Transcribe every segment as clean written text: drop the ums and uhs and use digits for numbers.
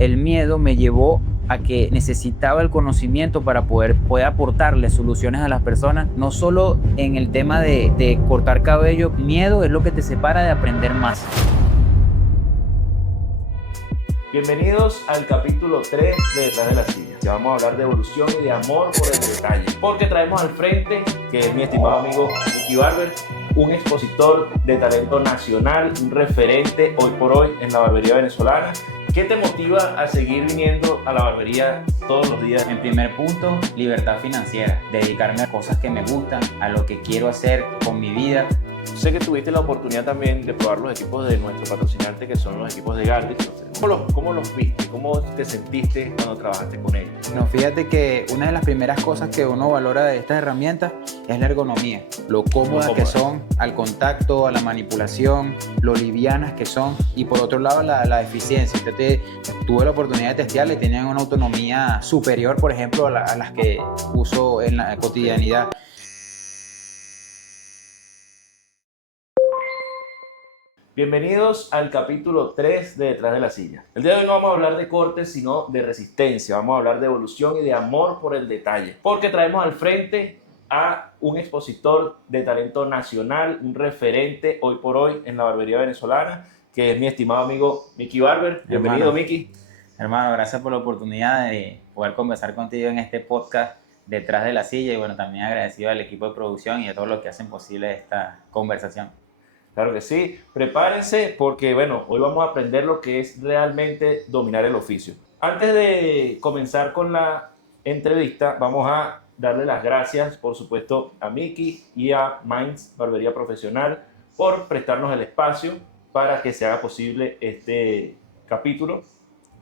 el miedo me llevó a que necesitaba el conocimiento para poder aportarle soluciones a las personas, no solo en el tema de cortar cabello. Miedo es lo que te separa de aprender más. Bienvenidos al capítulo 3 de Detrás de la Silla. Ya vamos a hablar de evolución y de amor por el detalle. Porque traemos al frente, que es mi estimado amigo Mickey Barber, un expositor de talento nacional, un referente hoy por hoy en la barbería venezolana. ¿Qué te motiva a seguir viniendo a la barbería todos los días? En primer punto, libertad financiera. Dedicarme a cosas que me gustan, a lo que quiero hacer con mi vida. Sé que tuviste la oportunidad también de probar los equipos de nuestro patrocinante, que son los equipos de Gardi. ¿Cómo los viste? ¿Cómo te sentiste cuando trabajaste con ellos? No, fíjate que una de las primeras cosas que uno valora de estas herramientas es la ergonomía. Lo cómodas que son al contacto, a la manipulación, lo livianas que son. Y por otro lado, la eficiencia. Tuve la oportunidad de testearla y tenían una autonomía superior, por ejemplo, a las que uso en la cotidianidad. Bienvenidos al capítulo 3 de Detrás de la Silla. El día de hoy no vamos a hablar de cortes, sino de resistencia. Vamos a hablar de evolución y de amor por el detalle. Porque traemos al frente a un expositor de talento nacional, un referente hoy por hoy en la barbería venezolana, que es mi estimado amigo Mickey Barber. Bienvenido, Mickey. Hermano, gracias por la oportunidad de poder conversar contigo en este podcast Detrás de la Silla. Y bueno, también agradecido al equipo de producción y a todos los que hacen posible esta conversación. Claro que sí, prepárense porque bueno, hoy vamos a aprender lo que es realmente dominar el oficio. Antes de comenzar con la entrevista, vamos a darle las gracias, por supuesto, a Mickey y a Minds Barbería Profesional por prestarnos el espacio para que se haga posible este capítulo.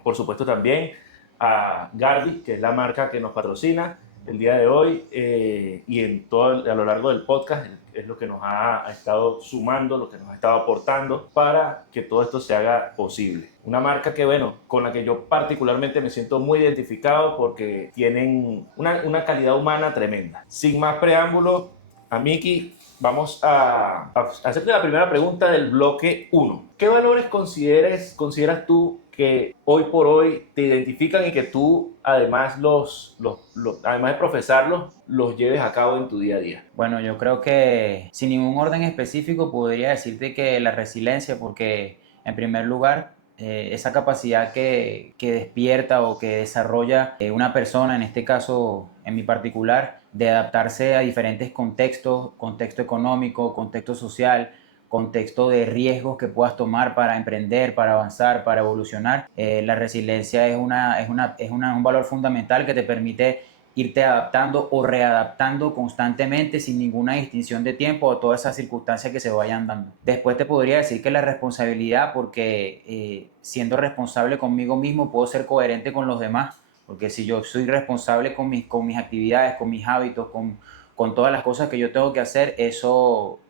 Por supuesto también a Gardi, que es la marca que nos patrocina el día de hoy y a lo largo del podcast, es lo que nos ha estado sumando, lo que nos ha estado aportando para que todo esto se haga posible. Una marca que, bueno, con la que yo particularmente me siento muy identificado porque tienen una calidad humana tremenda. Sin más preámbulos, a Mickey, vamos a hacerte la primera pregunta del bloque 1. ¿Qué valores consideras tú que hoy por hoy te identifican y que tú, además además de profesarlos, los lleves a cabo en tu día a día? Bueno, yo creo que sin ningún orden específico podría decirte que la resiliencia, porque en primer lugar, esa capacidad que despierta o que desarrolla una persona, en este caso, en mi particular, de adaptarse a diferentes contextos, contexto económico, contexto social, contexto de riesgos que puedas tomar para emprender, para avanzar, para evolucionar. La resiliencia es un valor fundamental que te permite irte adaptando o readaptando constantemente sin ninguna distinción de tiempo a todas esas circunstancias que se vayan dando. Después te podría decir que la responsabilidad, porque siendo responsable conmigo mismo puedo ser coherente con los demás, porque si yo soy responsable con mis actividades, con mis hábitos, con todas las cosas que yo tengo que hacer, eso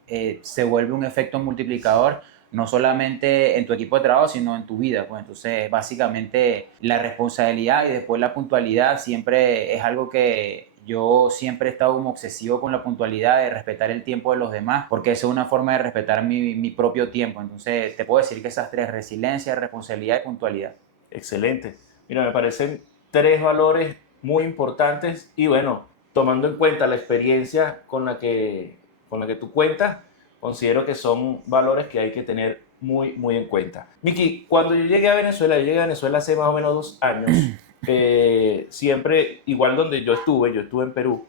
se vuelve un efecto multiplicador, no solamente en tu equipo de trabajo, sino en tu vida. Pues entonces, básicamente, la responsabilidad y después la puntualidad siempre es algo que yo siempre he estado como obsesivo con la puntualidad, de respetar el tiempo de los demás, porque eso es una forma de respetar mi propio tiempo. Entonces, te puedo decir que esas tres: resiliencia, responsabilidad y puntualidad. Excelente. Mira, me parecen tres valores muy importantes y bueno, tomando en cuenta la experiencia con la que tú cuentas, considero que son valores que hay que tener muy, muy en cuenta. Miki, cuando yo llegué a Venezuela hace más o menos 2 años, siempre, igual donde yo estuve en Perú,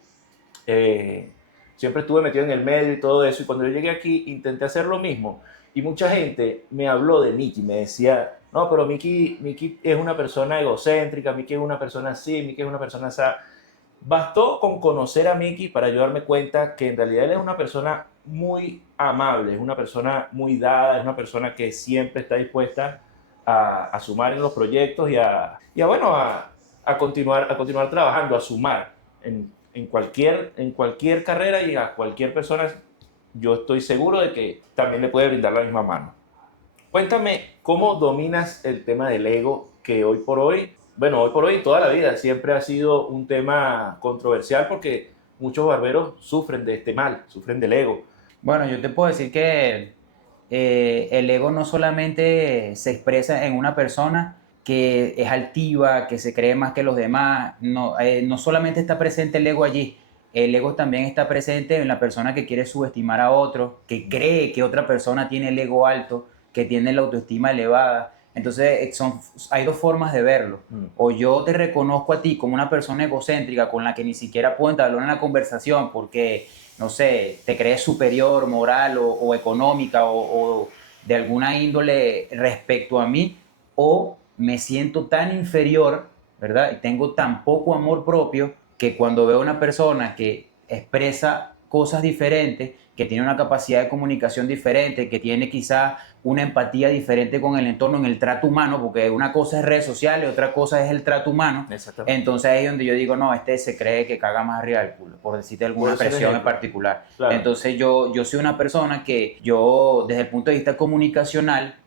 siempre estuve metido en el medio y todo eso, y cuando yo llegué aquí intenté hacer lo mismo, y mucha gente me habló de Mickey, me decía, no, pero Mickey es una persona egocéntrica, Mickey es una persona así, Mickey es una persona así. Bastó con conocer a Mickey para yo darme cuenta que en realidad él es una persona muy amable, es una persona muy dada, es una persona que siempre está dispuesta a sumar en los proyectos bueno, a continuar trabajando, a sumar en cualquier carrera y a cualquier persona. Yo estoy seguro de que también le puede brindar la misma mano. Cuéntame, ¿cómo dominas el tema del ego que hoy por hoy y toda la vida siempre ha sido un tema controversial porque muchos barberos sufren de este mal, sufren del ego? Bueno, yo te puedo decir que el ego no solamente se expresa en una persona, que es altiva, que se cree más que los demás. No, no solamente está presente el ego allí, el ego también está presente en la persona que quiere subestimar a otro, que cree que otra persona tiene el ego alto, que tiene la autoestima elevada. Entonces, hay dos formas de verlo. O yo te reconozco a ti como una persona egocéntrica con la que ni siquiera puedo entablar una conversación porque, no sé, te crees superior, moral o económica o de alguna índole respecto a mí, o me siento tan inferior, ¿verdad? Y tengo tan poco amor propio que cuando veo a una persona que expresa cosas diferentes, que tiene una capacidad de comunicación diferente, que tiene quizás una empatía diferente con el entorno en el trato humano, porque una cosa es redes sociales, otra cosa es el trato humano. Exactamente. Entonces ahí es donde yo digo, no, este se cree que caga más arriba del culo, por decirte alguna expresión en particular. Claro. Entonces yo soy una persona que yo desde el punto de vista comunicacional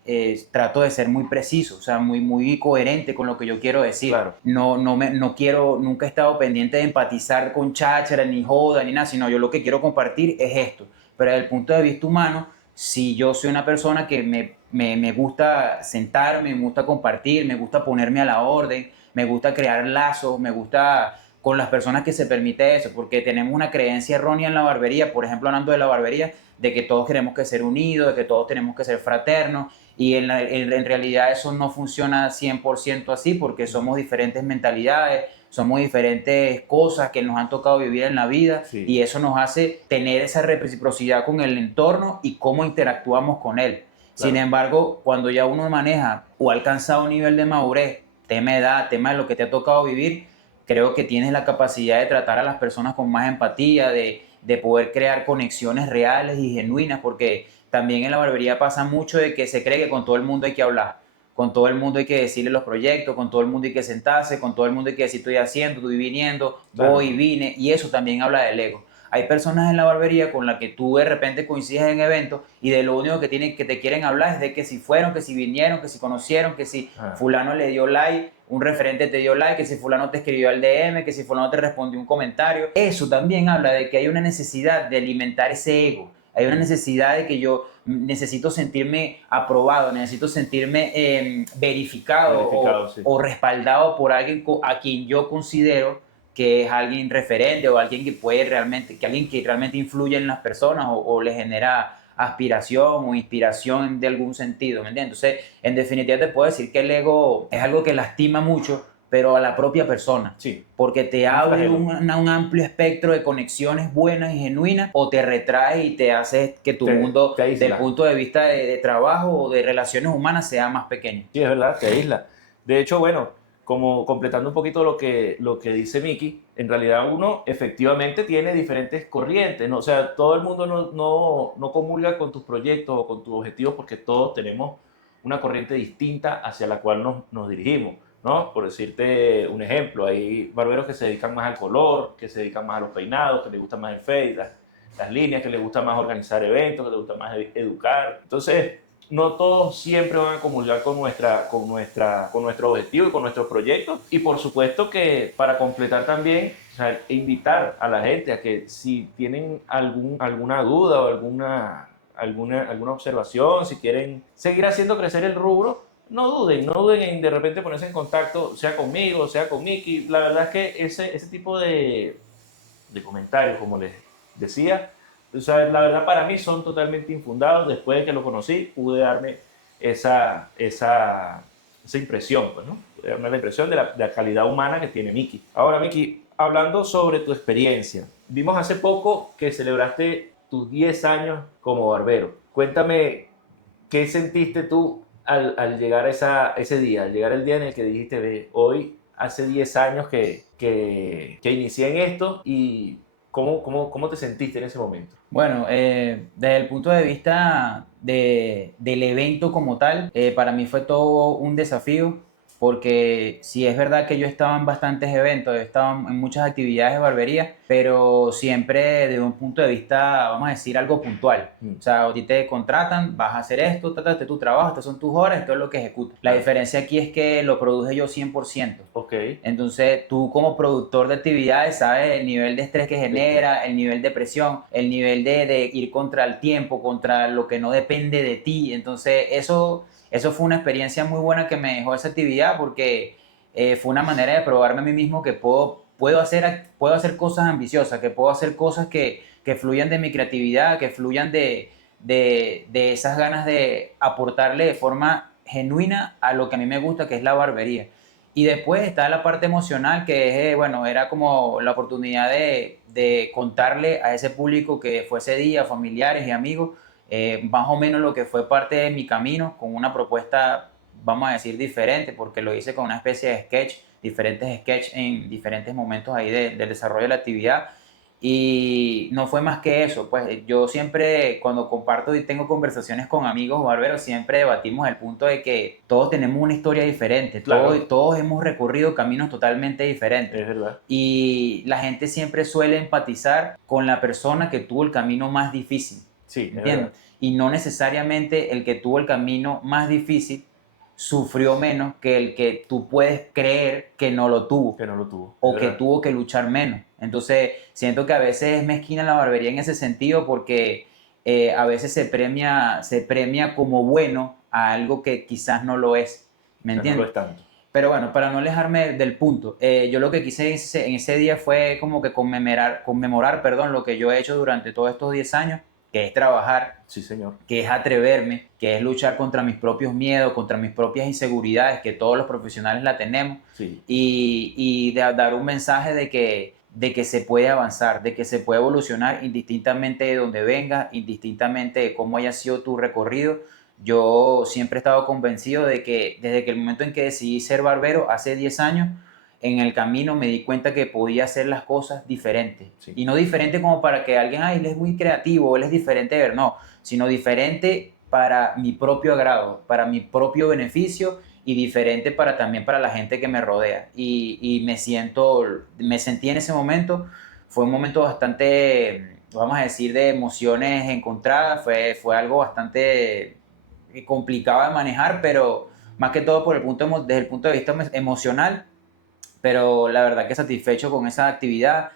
trato de ser muy preciso, o sea, muy coherente con lo que yo quiero decir. Claro. No quiero, nunca he estado pendiente de empatizar con cháchara, ni joda, ni nada, sino yo lo que quiero compartir es esto. Pero desde el punto de vista humano, si yo soy una persona que me gusta sentarme, me gusta compartir, me gusta ponerme a la orden, me gusta crear lazos, me gusta con las personas que se permite eso, porque tenemos una creencia errónea en la barbería, por ejemplo, hablando de la barbería, de que todos tenemos que ser unidos, de que todos tenemos que ser fraternos, y en realidad eso no funciona 100% así, porque somos diferentes mentalidades, somos diferentes cosas que nos han tocado vivir en la vida, Sí. y eso nos hace tener esa reciprocidad con el entorno y cómo interactuamos con él. Claro. Sin embargo, cuando ya uno maneja o ha alcanzado un nivel de madurez, tema de edad, tema de lo que te ha tocado vivir, creo que tienes la capacidad de tratar a las personas con más empatía, de poder crear conexiones reales y genuinas, porque también en la barbería pasa mucho de que se cree que con todo el mundo hay que hablar, con todo el mundo hay que decirle los proyectos, con todo el mundo hay que sentarse, con todo el mundo hay que decir estoy haciendo, estoy viniendo, Claro. voy y vine, y eso también habla del ego. Hay personas en la barbería con las que tú de repente coincides en eventos y de lo único que te quieren hablar es de que si fueron, que si vinieron, que si conocieron, que si fulano le dio like, un referente te dio like, que si fulano te escribió al DM, que si fulano te respondió un comentario. Eso también habla de que hay una necesidad de alimentar ese ego. Hay una necesidad de que yo necesito sentirme aprobado, necesito sentirme verificado sí. o respaldado por alguien a quien yo considero que es alguien referente o alguien que puede realmente, que alguien que realmente influye en las personas o le genera aspiración o inspiración de algún sentido, ¿me entiendes? Entonces, en definitiva te puedo decir que el ego es algo que lastima mucho, pero a la propia persona. Sí. Porque te abre un amplio espectro de conexiones buenas y genuinas o te retrae y te hace que tu mundo, desde el punto de vista de trabajo o de relaciones humanas, sea más pequeño. Sí, es verdad, te aísla. De hecho, bueno, como completando un poquito lo que dice Miki, en realidad uno efectivamente tiene diferentes corrientes, ¿no? O sea, todo el mundo no comulga con tus proyectos o con tus objetivos porque todos tenemos una corriente distinta hacia la cual nos dirigimos, ¿no? Por decirte un ejemplo, hay barberos que se dedican más al color, que se dedican más a los peinados, que les gusta más el fade, las líneas, que les gusta más organizar eventos, que les gusta más educar. Entonces, no todos siempre van a comulgar con nuestro objetivo y con nuestros proyectos. Y por supuesto que para completar también, o sea, invitar a la gente a que si tienen alguna duda o alguna observación, si quieren seguir haciendo crecer el rubro, no duden en de repente ponerse en contacto, sea conmigo, sea con Miki. La verdad es que ese tipo de comentarios, como les decía, o sea, la verdad para mí son totalmente infundados. Después de que lo conocí, pude darme esa impresión, pues, ¿no? Pude darme la impresión de la calidad humana que tiene Miki. Ahora, Miki, hablando sobre tu experiencia, vimos hace poco que celebraste tus 10 años como barbero. Cuéntame, ¿qué sentiste tú al llegar a ese día, al llegar el día en el que dijiste, ve, hoy hace 10 años que inicié en esto y cómo te sentiste en ese momento? Bueno, desde el punto de vista del evento como tal, para mí fue todo un desafío, porque sí es verdad que yo estaba en bastantes eventos, he estado en muchas actividades de barbería, pero siempre desde un punto de vista, vamos a decir, algo puntual. O sea, a ti te contratan, vas a hacer esto, este es tu trabajo, estas son tus horas, esto es lo que ejecutas. La diferencia aquí es que lo produje yo 100%. Ok. Entonces, tú como productor de actividades sabes el nivel de estrés que genera, el nivel de presión, el nivel de ir contra el tiempo, contra lo que no depende de ti. Entonces, eso fue una experiencia muy buena que me dejó esa actividad porque fue una manera de probarme a mí mismo que puedo hacer cosas ambiciosas, que puedo hacer cosas que fluyan de mi creatividad, que fluyan de esas ganas de aportarle de forma genuina a lo que a mí me gusta, que es la barbería. Y después está la parte emocional, que es, bueno, era como la oportunidad de contarle a ese público que fue ese día, familiares y amigos, más o menos lo que fue parte de mi camino, con una propuesta, vamos a decir, diferente, porque lo hice con una especie de sketch, diferentes sketches en diferentes momentos ahí del desarrollo de la actividad. Y no fue más que eso, pues yo siempre cuando comparto y tengo conversaciones con amigos barberos, siempre debatimos el punto de que todos tenemos una historia diferente, Claro, todos hemos recorrido caminos totalmente diferentes. es verdad. Y la gente siempre suele empatizar con la persona que tuvo el camino más difícil, Sí, es ¿entiendes? verdad. Y no necesariamente el que tuvo el camino más difícil sufrió menos que el que tú puedes creer que no lo tuvo Que no lo tuvo, es o que verdad. tuvo que luchar menos. Entonces, siento que a veces es mezquina la barbería en ese sentido porque a veces se premia como bueno a algo que quizás no lo es. ¿Me Quizás no lo entiendes? es tanto. Pero bueno, para no alejarme del punto, yo lo que quise en ese día fue como que conmemorar, perdón, lo que yo he hecho durante todos estos 10 años, que es trabajar, Sí, señor. que es atreverme, que es luchar contra mis propios miedos, contra mis propias inseguridades, que todos los profesionales la tenemos, Sí, y de dar un mensaje de que se puede avanzar, de que se puede evolucionar indistintamente de donde vengas, indistintamente de cómo haya sido tu recorrido. Yo siempre he estado convencido de que desde que el momento en que decidí ser barbero, hace 10 años, en el camino me di cuenta que podía hacer las cosas diferentes. sí. Y no diferente como para que alguien, ay, él es muy creativo, él es diferente de ver, no, sino diferente para mi propio agrado, para mi propio beneficio y diferente para también para la gente que me rodea. Y me sentí en ese momento, fue un momento bastante, vamos a decir, de emociones encontradas, fue algo bastante complicado de manejar, pero más que todo desde el punto de vista emocional, pero la verdad que satisfecho con esa actividad,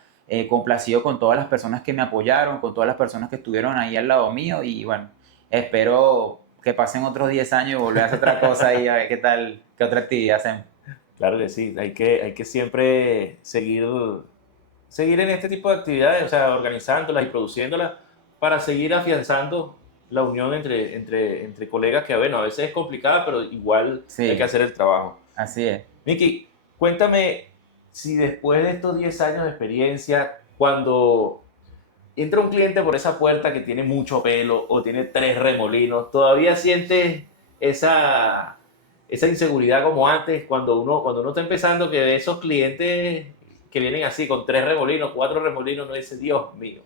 complacido con todas las personas que me apoyaron, con todas las personas que estuvieron ahí al lado mío y bueno, espero que pasen otros 10 años y volver a hacer otra cosa y a ver qué tal, qué otra actividad hacemos. Claro que sí. Hay que siempre seguir en este tipo de actividades, o sea, organizándolas y produciéndolas para seguir afianzando la unión entre colegas que, bueno, a veces es complicada, pero igual hay que Sí, hacer el trabajo. así es. Miki, cuéntame si después de estos 10 años de experiencia, cuando entra un cliente por esa puerta que tiene mucho pelo o tiene 3 remolinos, ¿todavía sientes esa, esa inseguridad como antes cuando uno está empezando, que de esos clientes que vienen así con 3 remolinos, 4 remolinos, no dice, Dios mío?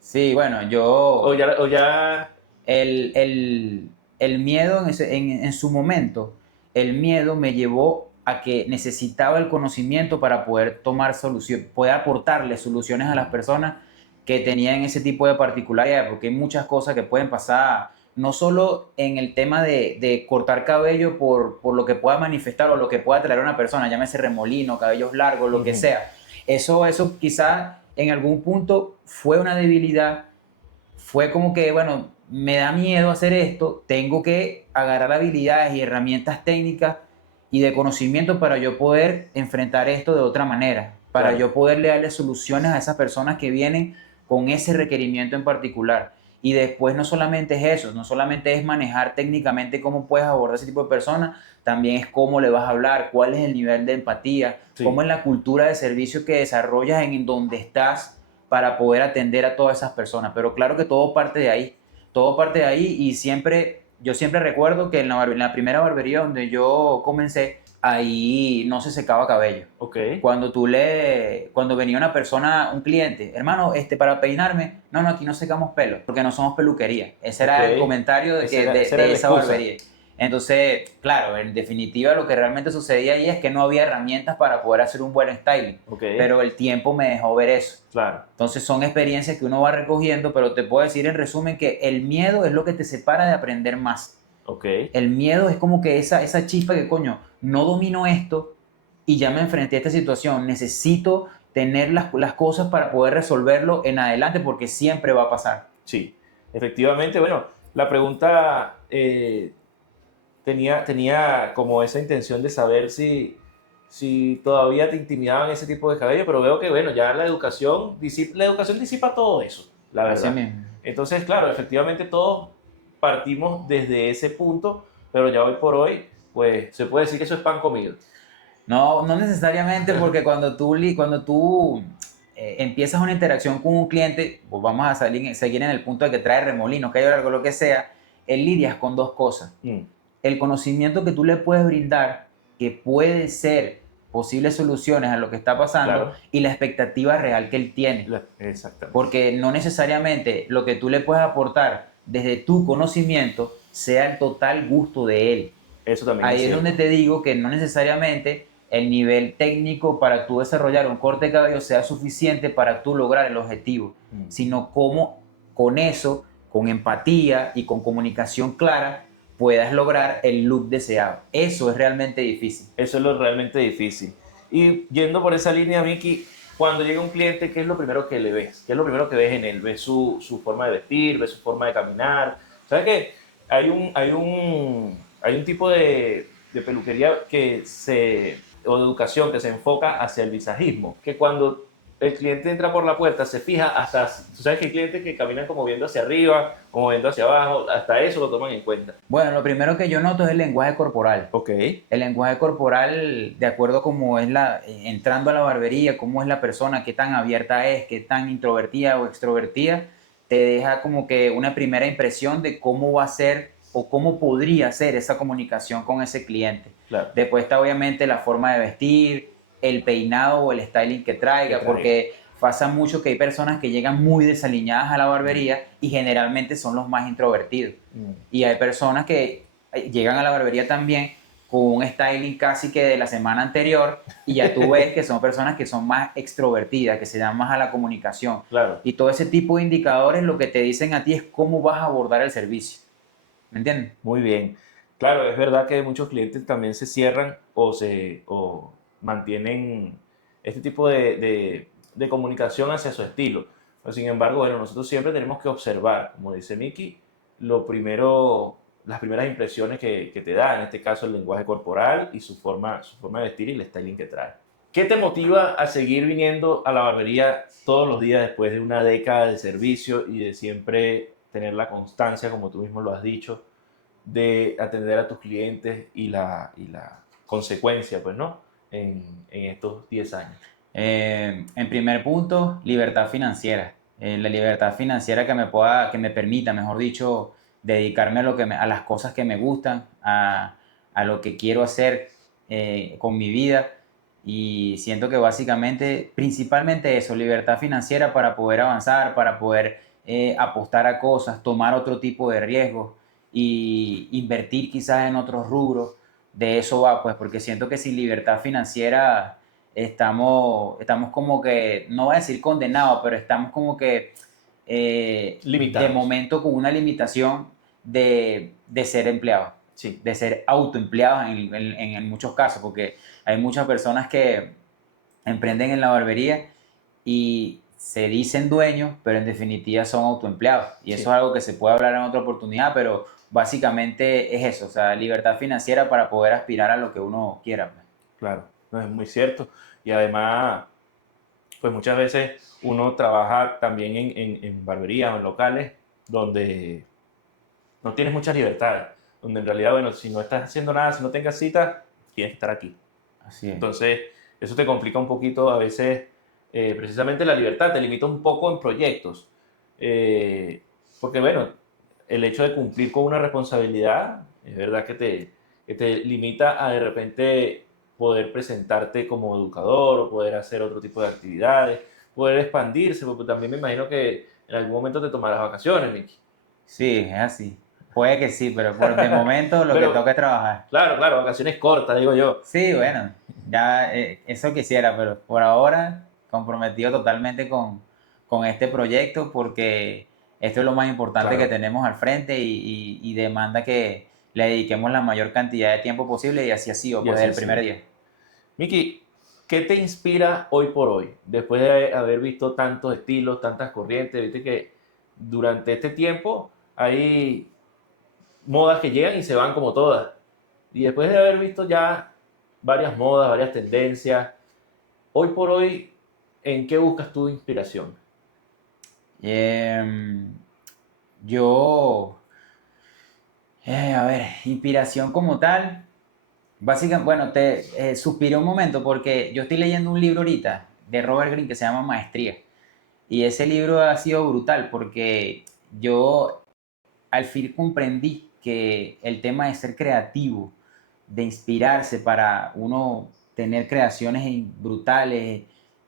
Sí, bueno, O ya, el, el miedo en su momento, el miedo me llevó a que necesitaba el conocimiento para poder tomar solución, poder aportarle soluciones a las personas que tenían ese tipo de particularidades, porque hay muchas cosas que pueden pasar, no solo en el tema de cortar cabello por lo que pueda manifestar o lo que pueda traer una persona, llámese remolino, cabellos largos, lo que ujú, sea. Eso quizás en algún punto fue una debilidad, fue como que, bueno, me da miedo hacer esto, tengo que agarrar habilidades y herramientas técnicas y de conocimiento para yo poder enfrentar esto de otra manera, para claro, yo poderle darle soluciones a esas personas que vienen con ese requerimiento en particular. Y después no solamente es eso, no solamente es manejar técnicamente cómo puedes abordar ese tipo de personas, también es cómo le vas a hablar, cuál es el nivel de empatía, cómo sí. es la cultura de servicio que desarrollas en donde estás para poder atender a todas esas personas. Pero claro que todo parte de ahí y siempre, yo siempre recuerdo que en la primera barbería donde yo comencé, ahí no se secaba cabello. Ok, Cuando venía una persona, un cliente, hermano, para peinarme, no, no, aquí no secamos pelo, porque no somos peluquería. Ese ok. era el comentario Esa era de la esa excusa. barbería. Entonces, claro, en definitiva lo que realmente sucedía ahí es que no había herramientas para poder hacer un buen styling, Ok, pero el tiempo me dejó ver eso. claro. Entonces son experiencias que uno va recogiendo, pero te puedo decir en resumen que el miedo es lo que te separa de aprender más. Ok, El miedo es como que esa chispa que, coño, no domino esto y ya me enfrenté a esta situación. Necesito tener las cosas para poder resolverlo en adelante porque siempre va a pasar. sí. Efectivamente, bueno, la pregunta tenía como esa intención de saber si todavía te intimidaban ese tipo de cabello, pero veo que, bueno, ya la educación disipa todo eso, la Así verdad. mismo. Entonces, claro, efectivamente todos partimos desde ese punto, pero ya hoy por hoy, pues se puede decir que eso es pan comido. No, no necesariamente porque cuando tú empiezas una interacción con un cliente, pues vamos a seguir en el punto de que trae remolinos, que hay algo, lo que sea, lidias con dos cosas. Mm, El conocimiento que tú le puedes brindar, que puede ser posibles soluciones a lo que está pasando, claro, y la expectativa real que él tiene. exactamente. Porque no necesariamente lo que tú le puedes aportar desde tu conocimiento sea el total gusto de él. Eso también es Ahí es donde cierto. te digo que no necesariamente el nivel técnico para tú desarrollar un corte de cabello sea suficiente para tú lograr el objetivo, Mm. sino cómo con eso, con empatía y con comunicación clara, puedas lograr el look deseado. Eso es realmente difícil. Eso es lo realmente difícil. Y yendo por esa línea, Vicky, cuando llega un cliente, ¿qué es lo primero que le ves? ¿Qué es lo primero que ves en él? ¿Ves su forma de vestir? ¿Ves su forma de caminar? ¿Sabes qué? Hay un tipo de peluquería o de educación que se enfoca hacia el visajismo, que cuando el cliente entra por la puerta se fija hasta, tú sabes que hay clientes que caminan como viendo hacia arriba, como viendo hacia abajo, hasta eso lo toman en cuenta. Bueno, lo primero que yo noto es el lenguaje corporal. Ok, El lenguaje corporal, de acuerdo a cómo es entrando a la barbería, cómo es la persona, qué tan abierta es, qué tan introvertida o extrovertida, te deja como que una primera impresión de cómo va a ser o cómo podría ser esa comunicación con ese cliente. claro, Después está obviamente la forma de vestir, el peinado o el styling que que traiga, traiga. porque pasa mucho que hay personas que llegan muy desaliñadas a la barbería y generalmente son los más introvertidos. Mm. Y hay personas que llegan a la barbería también con un styling casi que de la semana anterior y ya tú ves que son personas que son más extrovertidas, que se dan más a la comunicación. Claro, Y todo ese tipo de indicadores lo que te dicen a ti es cómo vas a abordar el servicio. ¿Me entiendes? muy bien. Claro, es verdad que muchos clientes también se cierran o mantienen este tipo de comunicación hacia su estilo. Pero sin embargo, bueno, nosotros siempre tenemos que observar, como dice Miki, las primeras impresiones que te da, en este caso el lenguaje corporal y su forma de vestir y el styling que trae. ¿Qué te motiva a seguir viniendo a la barbería todos los días después de una década de servicio y de siempre tener la constancia, como tú mismo lo has dicho, de atender a tus clientes y la consecuencia, pues, ¿no? En estos 10 años. En primer punto, libertad financiera. La libertad financiera que me permita, mejor dicho, dedicarme a las cosas que me gustan, a lo que quiero hacer con mi vida. Y siento que básicamente, principalmente eso, libertad financiera para poder avanzar, para poder apostar a cosas, tomar otro tipo de riesgos y invertir quizás en otros rubros. De eso va, pues, porque siento que sin libertad financiera estamos como que, no voy a decir condenados, pero estamos como que de Limitados. momento con una limitación de ser empleados, Sí, de ser autoempleados en muchos casos, porque hay muchas personas que emprenden en la barbería y se dicen dueños, pero en definitiva son autoempleados. Y eso sí, es algo que se puede hablar en otra oportunidad, pero básicamente es eso, o sea, libertad financiera para poder aspirar a lo que uno quiera, pues. claro. No, es muy cierto. Y además, pues muchas veces uno trabaja también en barberías o en locales donde no tienes muchas libertades. Donde en realidad, bueno, si no estás haciendo nada, si no tengas cita, tienes que estar aquí. Así es. Entonces, eso te complica un poquito a veces, precisamente la libertad, te limita un poco en proyectos. Eh, Porque, bueno, el hecho de cumplir con una responsabilidad, es verdad que te limita a de repente poder presentarte como educador o poder hacer otro tipo de actividades, poder expandirse, porque también me imagino que en algún momento te tomarás vacaciones, Miki. Sí, es así. Puede que sí, pero de momento lo que Pero, toca es trabajar. claro, claro, vacaciones cortas, digo yo. Sí, bueno, ya eso quisiera, pero por ahora comprometido totalmente con este proyecto porque esto es lo más importante que Claro, tenemos al frente y demanda que le dediquemos la mayor cantidad de tiempo posible y así ha sido, y pues desde así el ha primer sido. día. Miki, ¿qué te inspira hoy por hoy? Después de haber visto tantos estilos, tantas corrientes, viste que durante este tiempo hay modas que llegan y se van como todas. Y después de haber visto ya varias modas, varias tendencias, hoy por hoy, ¿en qué buscas tu inspiración? Em, yo, a ver, inspiración como tal. Básicamente, bueno, te suspiré un momento porque yo estoy leyendo un libro ahorita de Robert Greene que se llama Maestría. Y ese libro ha sido brutal porque yo al fin comprendí que el tema de ser creativo, de inspirarse para uno tener creaciones brutales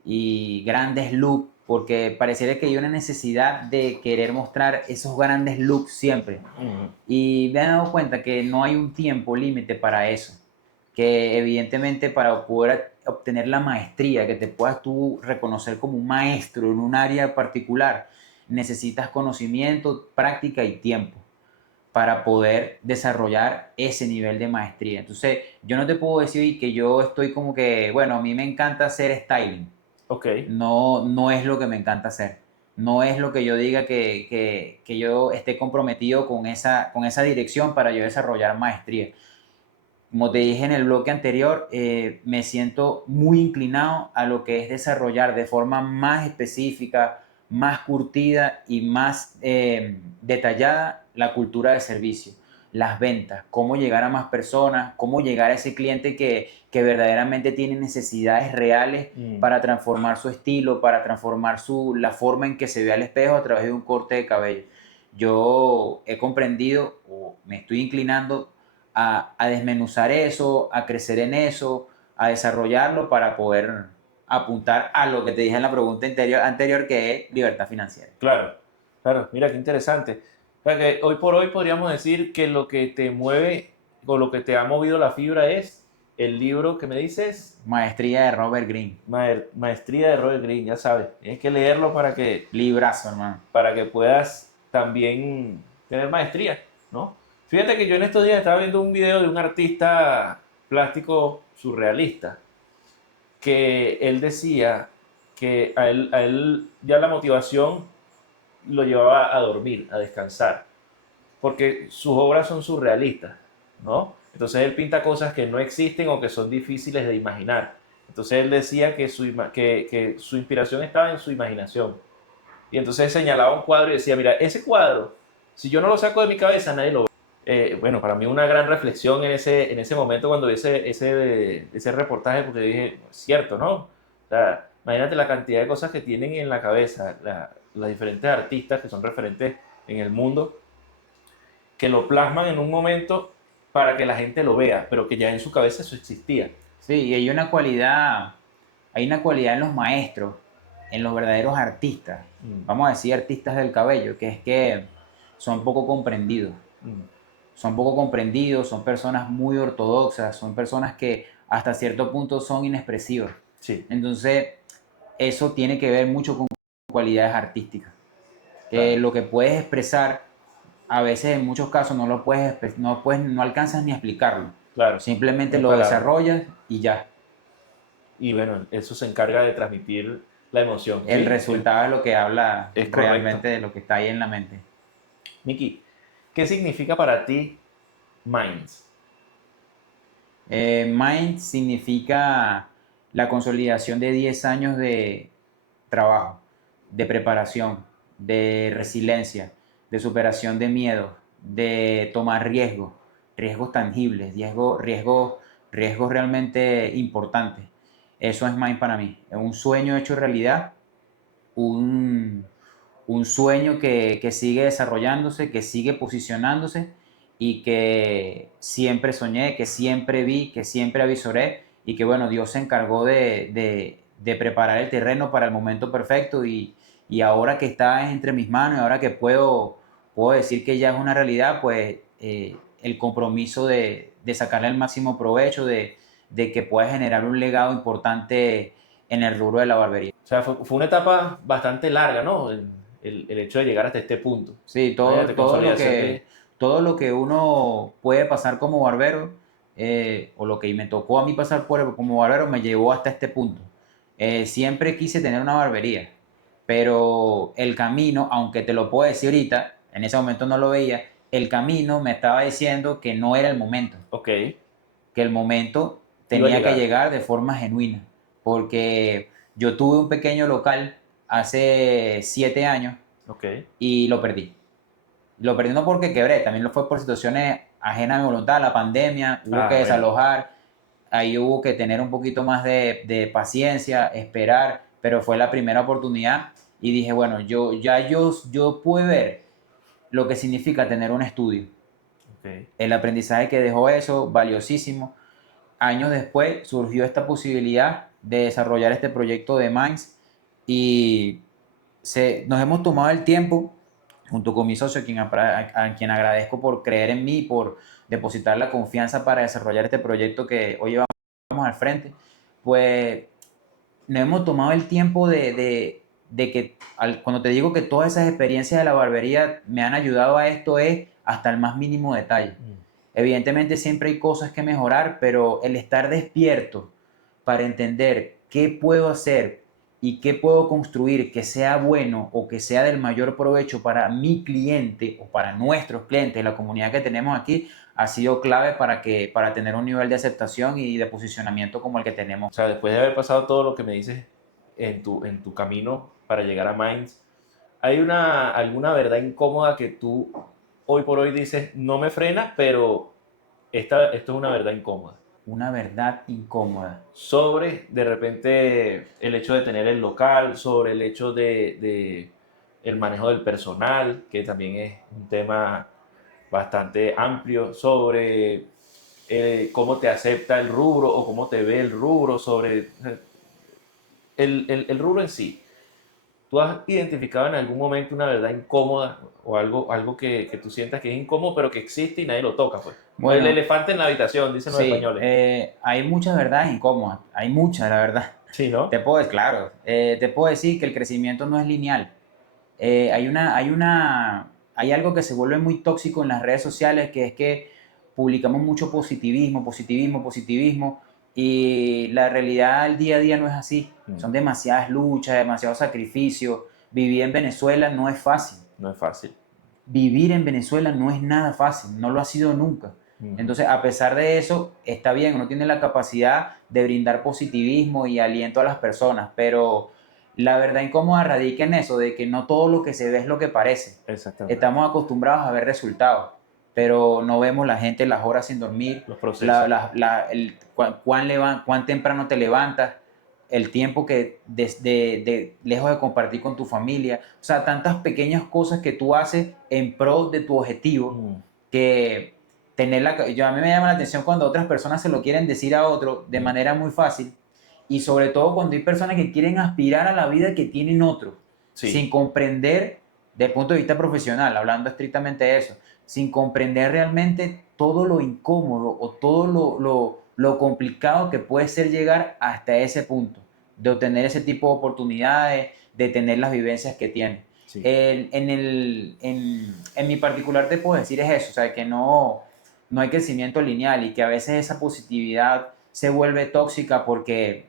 y grandes looks, porque pareciera que hay una necesidad de querer mostrar esos grandes looks siempre. Ujú. Y me he dado cuenta que no hay un tiempo límite para eso. Que evidentemente para poder obtener la maestría, que te puedas tú reconocer como un maestro en un área particular, necesitas conocimiento, práctica y tiempo para poder desarrollar ese nivel de maestría. Entonces, yo no te puedo decir que yo estoy como que, bueno, a mí me encanta hacer styling. Ok, No, no es lo que me encanta hacer. No es lo que yo diga que yo esté comprometido con esa dirección para yo desarrollar maestría. Como te dije en el bloque anterior, me siento muy inclinado a lo que es desarrollar de forma más específica, más curtida y más detallada la cultura de servicio, las ventas, cómo llegar a más personas, cómo llegar a ese cliente que verdaderamente tiene necesidades reales para transformar su estilo, para transformar la forma en que se ve al espejo a través de un corte de cabello. Yo he comprendido o me estoy inclinando a desmenuzar eso, a crecer en eso, a desarrollarlo para poder apuntar a lo que te dije en la pregunta anterior que es libertad financiera. claro, claro, mira qué interesante. O sea que hoy por hoy podríamos decir que lo que te mueve o lo que te ha movido la fibra es el libro que me dices, Maestría de Robert Greene. Maestría de Robert Greene, ya sabes, tienes que leerlo Librazo, hermano. para que puedas también tener maestría, ¿no? Fíjate que yo en estos días estaba viendo un video de un artista plástico surrealista que él decía que a él ya la motivación lo llevaba a dormir, a descansar, porque sus obras son surrealistas, ¿no? Entonces él pinta cosas que no existen o que son difíciles de imaginar. Entonces él decía que que su inspiración estaba en su imaginación. Y entonces señalaba un cuadro y decía, mira, ese cuadro, si yo no lo saco de mi cabeza, nadie lo ve. Bueno, para mí una gran reflexión en ese momento cuando vi ese reportaje, porque dije, es cierto, ¿no? O sea, imagínate la cantidad de cosas que tienen en la cabeza las diferentes artistas que son referentes en el mundo, que lo plasman en un momento para que la gente lo vea, pero que ya en su cabeza eso existía. Sí, y hay una cualidad en los maestros, en los verdaderos artistas, Mm, vamos a decir artistas del cabello, que es que son poco comprendidos. mm, Son poco comprendidos, son personas muy ortodoxas, son personas que hasta cierto punto son inexpresivas. sí, Entonces, eso tiene que ver mucho con cualidades artísticas, que claro, lo que puedes expresar, a veces en muchos casos no lo puedes, no alcanzas ni a explicarlo, claro, simplemente en lo palabras. desarrollas y ya, Y bueno, eso se encarga de transmitir la emoción, el ¿sí? resultado es lo que habla Es correcto. realmente de lo que está ahí en la mente. Miki, ¿qué significa para ti Minds? Mind significa la consolidación de 10 años de trabajo, de preparación, de resiliencia, de superación de miedos, de tomar riesgos, riesgos tangibles, riesgos realmente importantes. Eso es Mind para mí. Es un sueño hecho realidad, un, un sueño que sigue desarrollándose, que sigue posicionándose y que siempre soñé, que siempre vi, que siempre avisoré y que bueno, Dios se encargó de preparar el terreno para el momento perfecto y ahora que está entre mis manos y ahora que puedo decir que ya es una realidad, pues el compromiso de sacarle el máximo provecho, de que pueda generar un legado importante en el rubro de la barbería. O sea, fue una etapa bastante larga, ¿no? El hecho de llegar hasta este punto. Sí, Imagínate, consolidación de... todo lo que uno puede pasar como barbero, o lo que me tocó a mí pasar como barbero, me llevó hasta este punto. Siempre quise tener una barbería, pero el camino, aunque te lo puedo decir ahorita, en ese momento no lo veía, el camino me estaba diciendo que no era el momento. Ok, que el momento Iba a tenía que llegar. llegar de forma genuina, porque yo tuve un pequeño local hace 7 años Ok. y lo perdí. Lo perdí no porque quebré, también lo fue por situaciones ajenas a mi voluntad, la pandemia, hubo que Ah, bueno. desalojar, ahí hubo que tener un poquito más de paciencia, esperar, pero fue la primera oportunidad y dije, bueno, yo pude ver lo que significa tener un estudio. Ok. El aprendizaje que dejó eso, valiosísimo. Años después surgió esta posibilidad de desarrollar este proyecto de Minds y nos hemos tomado el tiempo, junto con mi socio, a quien agradezco por creer en mí, por depositar la confianza para desarrollar este proyecto que hoy llevamos al frente, pues nos hemos tomado el tiempo de que cuando te digo que todas esas experiencias de la barbería me han ayudado a esto es hasta el más mínimo detalle. Mm. Evidentemente siempre hay cosas que mejorar, pero el estar despierto para entender qué puedo hacer y qué puedo construir que sea bueno o que sea del mayor provecho para mi cliente o para nuestros clientes, la comunidad que tenemos aquí, ha sido clave para tener un nivel de aceptación y de posicionamiento como el que tenemos. O sea, después de haber pasado todo lo que me dices en tu camino para llegar a Minds, ¿hay alguna verdad incómoda que tú hoy por hoy dices, no me frena, pero esto es una verdad incómoda? Una verdad incómoda. Sobre de repente el hecho de tener el local, sobre el hecho de el manejo del personal, que también es un tema bastante amplio, sobre cómo te acepta el rubro o cómo te ve el rubro, sobre el rubro en sí. ¿Tú has identificado en algún momento una verdad incómoda o algo que tú sientas que es incómodo pero que existe y nadie lo toca, pues? El Bueno, elefante en la habitación, dicen los sí, españoles. hay muchas verdades incómodas, hay muchas, la verdad. Sí, ¿no? Claro, te puedo decir que el crecimiento no es lineal. Hay algo que se vuelve muy tóxico en las redes sociales, que es que publicamos mucho positivismo, positivismo, positivismo, y la realidad del día a día no es así. Mm. Son demasiadas luchas, demasiados sacrificios. Vivir en Venezuela no es fácil. No es fácil. Vivir en Venezuela no es nada fácil, no lo ha sido nunca. Ujú. Entonces, a pesar de eso, está bien, uno tiene la capacidad de brindar positivismo y aliento a las personas, pero la verdad incómoda radica en eso, de que no todo lo que se ve es lo que parece. Exactamente. Estamos acostumbrados a ver resultados, pero no vemos la gente las horas sin dormir, Los procesos. cuán temprano te levantas, el tiempo que lejos de compartir con tu familia, o sea, tantas pequeñas cosas que tú haces en pro de tu objetivo, Mm. que a mí me llama la atención cuando otras personas se lo quieren decir a otro de Mm. manera muy fácil, y sobre todo cuando hay personas que quieren aspirar a la vida que tienen otros, sin Sí, comprender, desde el punto de vista profesional, hablando estrictamente de eso, sin comprender realmente todo lo incómodo o todo lo complicado que puede ser llegar hasta ese punto, de obtener ese tipo de oportunidades, de tener las vivencias que tiene. sí. En mi particular te puedo decir es eso, o sea, que no hay crecimiento lineal y que a veces esa positividad se vuelve tóxica porque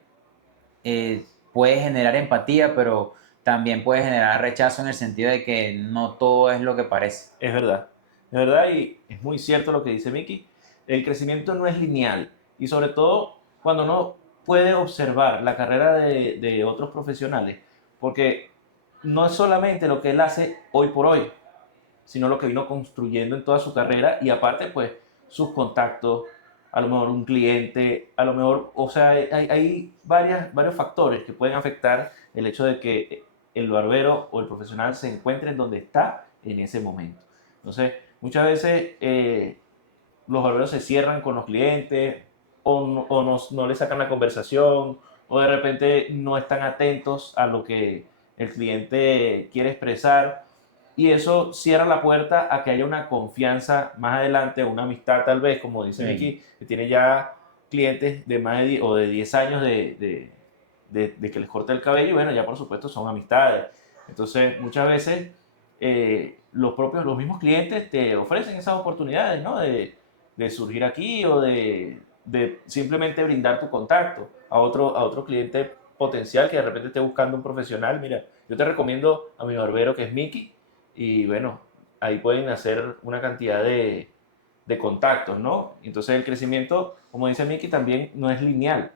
puede generar empatía, pero también puede generar rechazo en el sentido de que no todo es lo que parece. Es verdad. Es verdad y es muy cierto lo que dice Miki. El crecimiento no es lineal y sobre todo cuando uno puede observar la carrera de otros profesionales, porque no es solamente lo que él hace hoy por hoy, sino lo que vino construyendo en toda su carrera y aparte pues sus contactos, a lo mejor un cliente, a lo mejor, o sea, hay varios factores que pueden afectar el hecho de que el barbero o el profesional se encuentre en donde está en ese momento. Entonces, muchas veces los barberos se cierran con los clientes o no le sacan la conversación o de repente no están atentos a lo que el cliente quiere expresar y eso cierra la puerta a que haya una confianza más adelante, una amistad tal vez, como dice Sí. Miki, que tiene ya clientes de más de 10, o de 10 años de que les corte el cabello y bueno, ya por supuesto son amistades. Entonces muchas veces los mismos clientes te ofrecen esas oportunidades, ¿no? De surgir aquí o de simplemente brindar tu contacto a otro cliente potencial que de repente esté buscando un profesional. Mira, yo te recomiendo a mi barbero que es Miki y bueno, ahí pueden hacer una cantidad de contactos, ¿no? Entonces el crecimiento, como dice Miki, también no es lineal.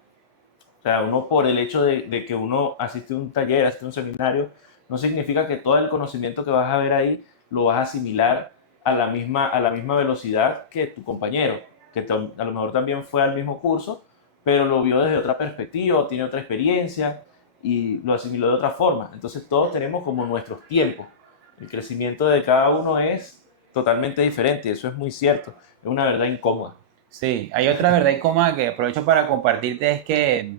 O sea, uno por el hecho de que uno asiste a un taller, asiste a un seminario, no significa que todo el conocimiento que vas a ver ahí lo vas a asimilar a la misma velocidad que tu compañero, que a lo mejor también fue al mismo curso, pero lo vio desde otra perspectiva, tiene otra experiencia y lo asimiló de otra forma. Entonces todos tenemos como nuestros tiempos. El crecimiento de cada uno es totalmente diferente, eso es muy cierto, es una verdad incómoda. Sí, hay otra verdad y coma que aprovecho para compartirte, es que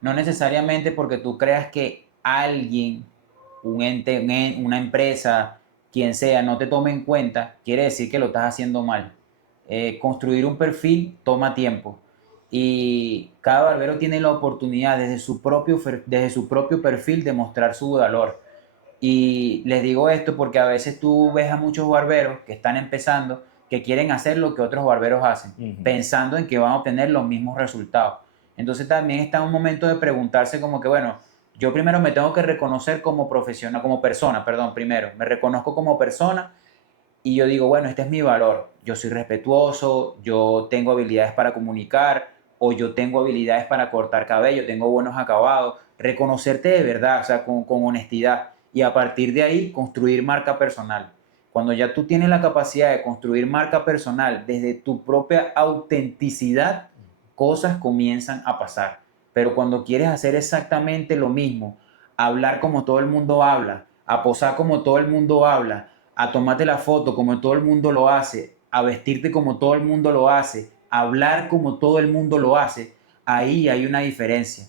no necesariamente porque tú creas que alguien, un ente, una empresa, quien sea, no te tome en cuenta, quiere decir que lo estás haciendo mal. Construir un perfil toma tiempo y cada barbero tiene la oportunidad desde su propio perfil de mostrar su valor. Y les digo esto porque a veces tú ves a muchos barberos que están empezando, que quieren hacer lo que otros barberos hacen, Ujú. pensando en que van a obtener los mismos resultados. Entonces también está un momento de preguntarse como que, bueno, yo primero me tengo que reconocer como profesional, como persona, perdón, primero, me reconozco como persona y yo digo, bueno, este es mi valor, yo soy respetuoso, yo tengo habilidades para comunicar o yo tengo habilidades para cortar cabello, tengo buenos acabados, reconocerte de verdad, o sea, con honestidad y a partir de ahí construir marca personal. Cuando ya tú tienes la capacidad de construir marca personal desde tu propia autenticidad, cosas comienzan a pasar. Pero cuando quieres hacer exactamente lo mismo, hablar como todo el mundo habla, a posar como todo el mundo habla, a tomarte la foto como todo el mundo lo hace, a vestirte como todo el mundo lo hace, a hablar como todo el mundo lo hace, ahí hay una diferencia.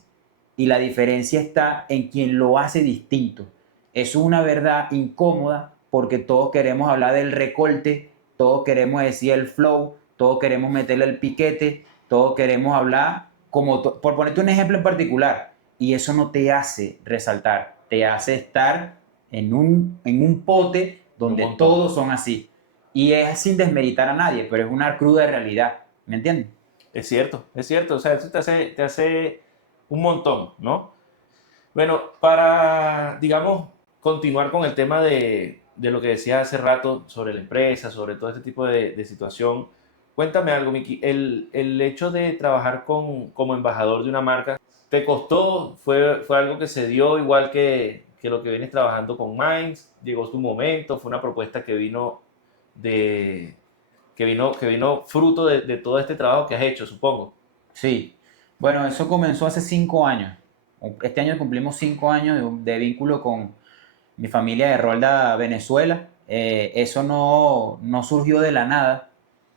Y la diferencia está en quien lo hace distinto. Es una verdad incómoda porque todos queremos hablar del recorte, todos queremos decir el flow, todos queremos meterle el piquete, todos queremos hablar como, por ponerte un ejemplo en particular, y eso no te hace resaltar, te hace estar en un pote Un donde montón. todos son así. Y es sin desmeritar a nadie, pero es una cruda realidad. ¿Me entiendes? Es cierto, o sea, eso te hace un montón, ¿no? Bueno, para, digamos, continuar con el tema de lo que decías hace rato sobre la empresa, sobre todo este tipo de situación, cuéntame algo, Miki. El hecho de trabajar como embajador de una marca, ¿te costó? ¿Fue algo que se dio igual que lo que vienes trabajando con Minds? ¿Llegó tu momento? ¿Fue una propuesta de, que vino fruto de todo este trabajo que has hecho, supongo? Sí. Bueno, eso comenzó hace 5 años. Este año cumplimos 5 años de vínculo con mi familia de Rolda, Venezuela. Eso no surgió de la nada.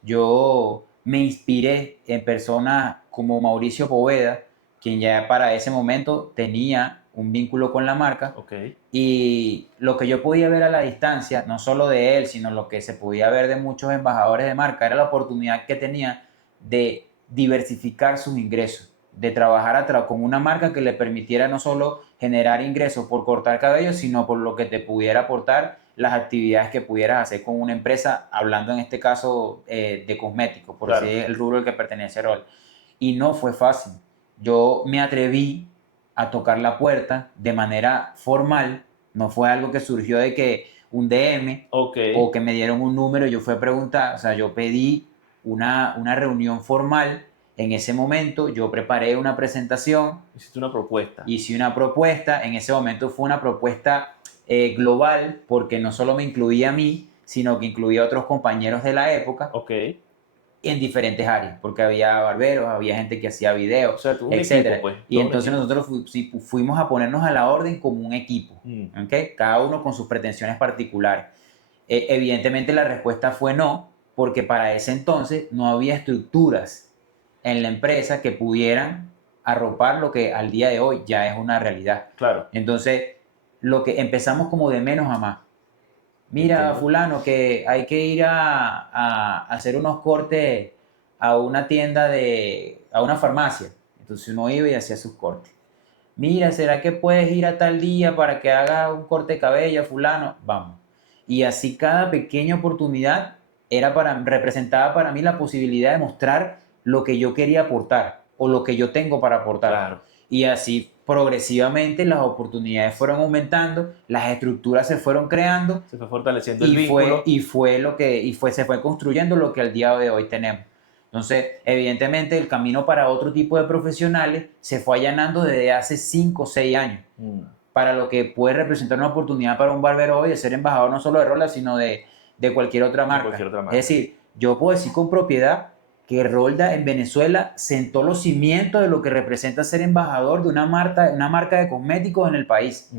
Yo me inspiré en personas como Mauricio Poveda, quien ya para ese momento tenía un vínculo con la marca. Ok, Y lo que yo podía ver a la distancia, no solo de él, sino lo que se podía ver de muchos embajadores de marca, era la oportunidad que tenía de diversificar sus ingresos, de trabajar con una marca que le permitiera no solo generar ingresos por cortar cabello, sino por lo que te pudiera aportar las actividades que pudieras hacer con una empresa, hablando en este caso de cosméticos, por si claro. es el rubro al que pertenece Rol. Y no fue fácil. Yo me atreví a tocar la puerta de manera formal, no fue algo que surgió de que un DM Ok, o que me dieron un número, yo fui a preguntar, o sea, yo pedí una reunión formal, en ese momento yo preparé una presentación, hiciste una propuesta. hice una propuesta, en ese momento fue una propuesta global, porque no solo me incluía a mí, sino que incluía a otros compañeros de la época, Ok. en diferentes áreas, porque había barberos, había gente que hacía O videos, sea, tú un equipo, etcétera. pues, Y todo un entonces equipo. nosotros sí, fuimos a ponernos a la orden como un equipo, Mm, ¿ok? Cada uno con sus pretensiones particulares. Evidentemente la respuesta fue no, porque para ese entonces no había estructuras en la empresa que pudieran arropar lo que al día de hoy ya es una realidad. claro, Entonces, lo que empezamos como de menos a más. Mira, entiendo. fulano, que hay que ir a hacer unos cortes a una tienda a una farmacia. Entonces uno iba y hacía sus cortes. Mira, ¿será que puedes ir a tal día para que haga un corte de cabello, fulano? Vamos. Y así cada pequeña oportunidad representaba para mí la posibilidad de mostrar lo que yo quería aportar o lo que yo tengo para aportar. Claro. Y así progresivamente las oportunidades fueron aumentando, las estructuras se fueron creando Se fue fortaleciendo el vínculo. se fue construyendo lo que al día de hoy tenemos. Entonces, evidentemente, el camino para otro tipo de profesionales se fue allanando desde hace 5 o 6 años, para lo que puede representar una oportunidad para un barbero hoy de ser embajador no solo de Rolex, sino de cualquier otra marca. Cualquier otra marca. Es decir, yo puedo decir con propiedad que Rolda en Venezuela sentó los cimientos de lo que representa ser embajador de una marca de cosméticos en el país.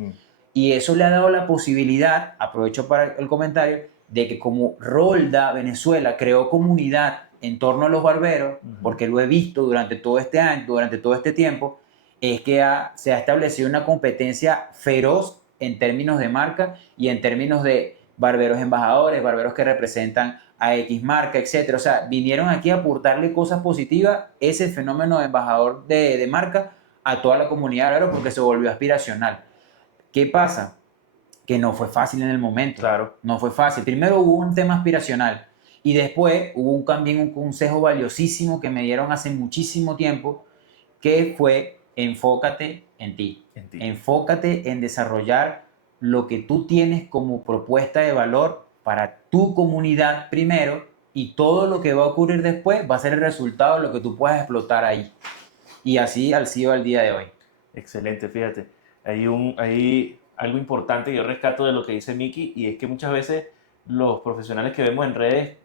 Y eso le ha dado la posibilidad, aprovecho para el comentario, de que como Rolda Venezuela creó comunidad en torno a los barberos, porque lo he visto durante todo este año, durante todo este tiempo, es que se ha establecido una competencia feroz en términos de marca y en términos de barberos embajadores, barberos que representan a X marca, etcétera. O sea, vinieron aquí a aportarle cosas positivas, ese fenómeno de embajador de marca, a toda la comunidad de barberos, porque se volvió aspiracional. ¿Qué pasa? Que no fue fácil en el momento. Claro. No fue fácil. Primero hubo un tema aspiracional y después hubo también un consejo valiosísimo que me dieron hace muchísimo tiempo, que fue: enfócate en ti. Enfócate en desarrollar lo que tú tienes como propuesta de valor para tu comunidad primero, y todo lo que va a ocurrir después va a ser el resultado de lo que tú puedas explotar ahí. Y así ha sido al día de hoy. Excelente, fíjate. Hay algo importante que yo rescato de lo que dice Miki, y es que muchas veces los profesionales que vemos en redes,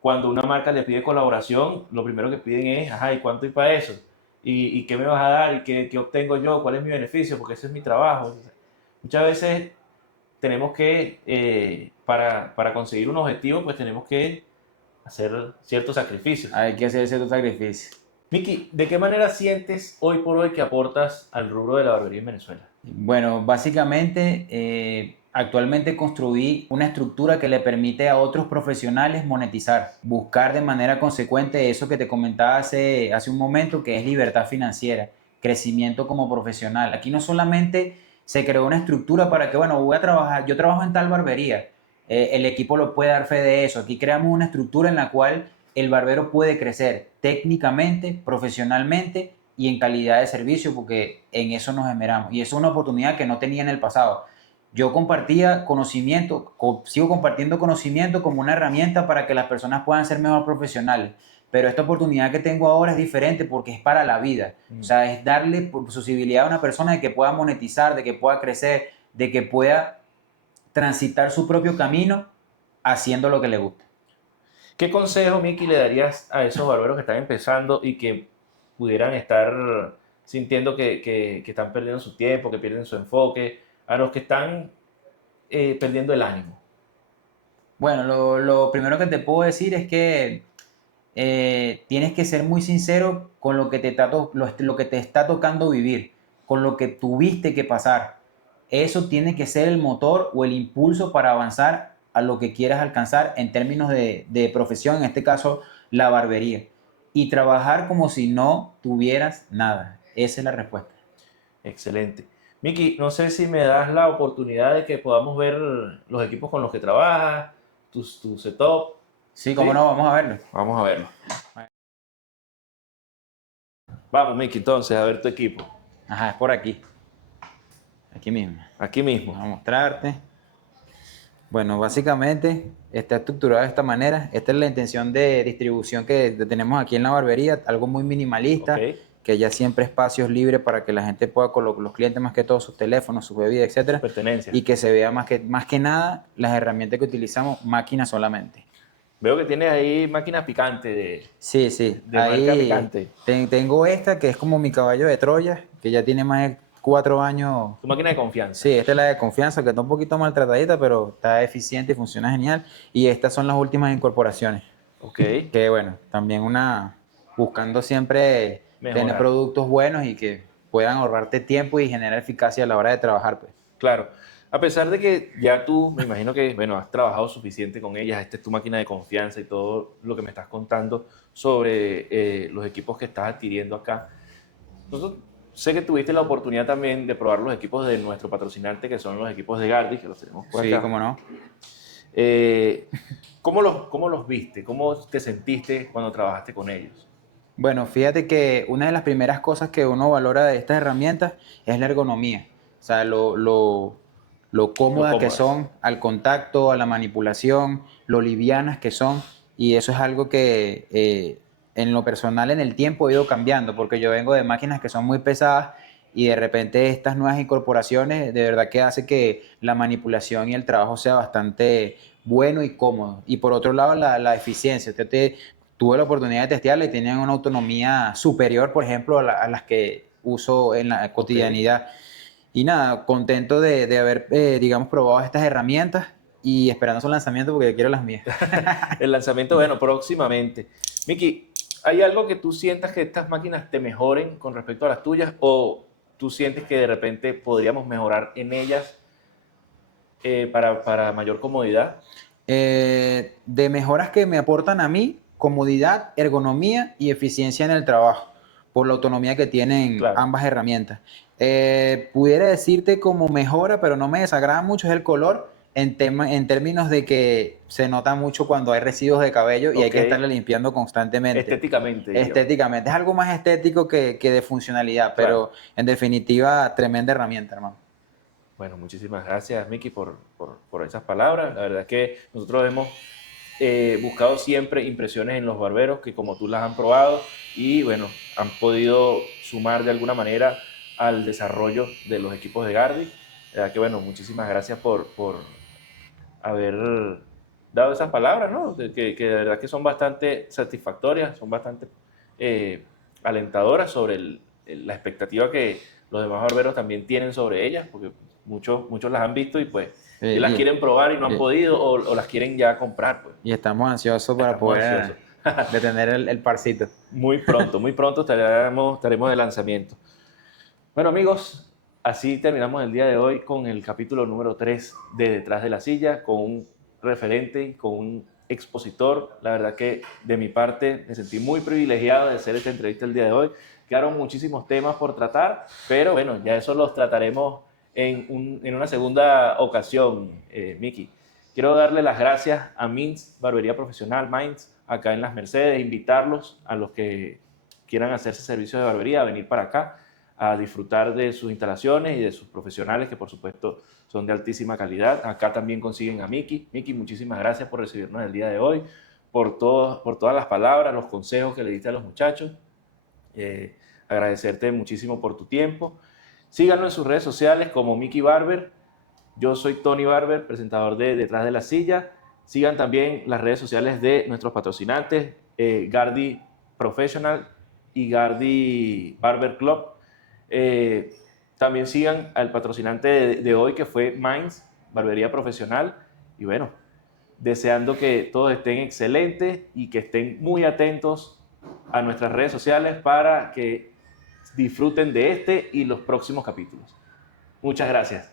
cuando una marca les pide colaboración, lo primero que piden es, ajá, ¿y cuánto hay para eso? ¿Y qué me vas a dar? ¿Y qué obtengo yo? ¿Cuál es mi beneficio? Porque ese es mi trabajo. Muchas veces tenemos que, para conseguir un objetivo, pues tenemos que hacer ciertos sacrificios. Hay que hacer ciertos sacrificios. Miki, ¿de qué manera sientes hoy por hoy que aportas al rubro de la barbería en Venezuela? Bueno, básicamente, actualmente construí una estructura que le permite a otros profesionales monetizar, buscar de manera consecuente eso que te comentaba hace un momento, que es libertad financiera, crecimiento como profesional. Aquí no solamente se creó una estructura para que, bueno, voy a trabajar, yo trabajo en tal barbería, el equipo lo puede dar fe de eso. Aquí creamos una estructura en la cual el barbero puede crecer técnicamente, profesionalmente y en calidad de servicio, porque en eso nos esmeramos. Y eso es una oportunidad que no tenía en el pasado. Yo compartía conocimiento, sigo compartiendo conocimiento como una herramienta para que las personas puedan ser mejor profesionales. Pero esta oportunidad que tengo ahora es diferente porque es para la vida. O sea, es darle posibilidad a una persona de que pueda monetizar, de que pueda crecer, de que pueda transitar su propio camino haciendo lo que le gusta. ¿Qué consejo, Miki, le darías a esos barberos que están empezando y que pudieran estar sintiendo que están perdiendo su tiempo, que pierden su enfoque, a los que están perdiendo el ánimo? Bueno, lo primero que te puedo decir es que tienes que ser muy sincero con lo que lo que te está tocando vivir, con lo que tuviste que pasar. Eso tiene que ser el motor o el impulso para avanzar a lo que quieras alcanzar en términos de profesión, en este caso la barbería. Y trabajar como si no tuvieras nada. Esa es la respuesta. Excelente. Miki, no sé si me das la oportunidad de que podamos ver los equipos con los que trabajas, tu setup. Sí, cómo no, vamos a verlo. Vamos a verlo. Vamos, Miki, entonces, a ver tu equipo. Ajá, es por aquí. Aquí mismo. Aquí mismo. Voy a mostrarte. Bueno, básicamente está estructurado de esta manera. Esta es la intención de distribución que tenemos aquí en la barbería, algo muy minimalista, Ok. que haya siempre espacios libres para que la gente pueda colocar, los clientes más que todo, sus teléfonos, sus bebidas, etcétera, Pertenencia. y que se vea más que nada las herramientas que utilizamos, máquinas solamente. Veo que tienes ahí máquinas picantes Sí, sí. de marca picante. Tengo esta que es como mi caballo de Troya, que ya tiene más de 4 años. Tu máquina de confianza. Sí, esta es la de confianza, que está un poquito maltratadita, pero está eficiente y funciona genial. Y estas son las últimas incorporaciones. Ok. Que bueno, también buscando siempre Mejorar. tener productos buenos y que puedan ahorrarte tiempo y generar eficacia a la hora de trabajar, pues. Claro. A pesar de que ya tú, me imagino que, bueno, has trabajado suficiente con ellas, esta es tu máquina de confianza y todo lo que me estás contando sobre los equipos que estás adquiriendo acá. Entonces, sé que tuviste la oportunidad también de probar los equipos de nuestro patrocinante, que son los equipos de Gardi, que los tenemos por Sí, acá. cómo no. ¿Cómo los viste? ¿Cómo te sentiste cuando trabajaste con ellos? Bueno, fíjate que una de las primeras cosas que uno valora de estas herramientas es la ergonomía. O sea, lo Lo cómodas que cómodas. son al contacto, a la manipulación, lo livianas que son. Y eso es algo que en lo personal en el tiempo he ido cambiando, porque yo vengo de máquinas que son muy pesadas y de repente estas nuevas incorporaciones de verdad que hace que la manipulación y el trabajo sea bastante bueno y cómodo. Y por otro lado, la eficiencia. Tuve la oportunidad de testearla y tenían una autonomía superior, por ejemplo, a las que uso en la Ok. cotidianidad. Y nada, contento de haber, digamos, probado estas herramientas y esperando su lanzamiento porque yo quiero las mías. El lanzamiento, bueno, próximamente. Miki, ¿hay algo que tú sientas que estas máquinas te mejoren con respecto a las tuyas o tú sientes que de repente podríamos mejorar en ellas para mayor comodidad? De mejoras que me aportan a mí, comodidad, ergonomía y eficiencia en el trabajo, por la autonomía que tienen Claro. ambas herramientas. Pudiera decirte como mejora, pero no me desagrada mucho, es el color, en términos de que se nota mucho cuando hay residuos de cabello y hay Ok. que estarle limpiando constantemente. Estéticamente, diría yo. Estéticamente, es algo más estético que de funcionalidad, Claro. pero en definitiva, tremenda herramienta, hermano. Bueno, muchísimas gracias, Miki, por esas palabras. La verdad es que nosotros hemos buscado siempre impresiones en los barberos que como tú las han probado y bueno, han podido sumar de alguna manera al desarrollo de los equipos de Gardi. La verdad que bueno, muchísimas gracias por haber dado esas palabras, ¿no? Que de verdad que son bastante satisfactorias, son bastante eh, alentadoras sobre la expectativa que los demás barberos también tienen sobre ellas, porque muchos las han visto y pues y las Y, quieren probar y no han y- podido o las quieren ya comprar, pues. y estamos ansiosos para Estamos poder ansiosos. detener el parcito. Muy pronto estaremos de lanzamiento. Bueno amigos, así terminamos el día de hoy con el capítulo número 3 de Detrás de la Silla, con un referente, con un expositor. La verdad que de mi parte me sentí muy privilegiado de hacer esta entrevista el día de hoy. Quedaron muchísimos temas por tratar, pero bueno, ya eso los trataremos en una segunda ocasión, Miki. Quiero darle las gracias a Mintz, Barbería Profesional, Minds, acá en Las Mercedes, invitarlos a los que quieran hacerse servicios de barbería a venir para acá a disfrutar de sus instalaciones y de sus profesionales que por supuesto son de altísima calidad. Acá también consiguen a Miki. Miki, muchísimas gracias por recibirnos el día de hoy, por todas las palabras, los consejos que le diste a los muchachos. Agradecerte muchísimo por tu tiempo. Síganlo en sus redes sociales como Miki Barber. Yo soy Tony Barber, presentador de Detrás de la Silla. Sigan también las redes sociales de nuestros patrocinantes, Gardi Professional y Gardi Barber Club. Eh, También sigan al patrocinante de hoy que fue Minds, Barbería Profesional. Y bueno, deseando que todos estén excelentes y que estén muy atentos a nuestras redes sociales para que disfruten de este y los próximos capítulos. Muchas gracias.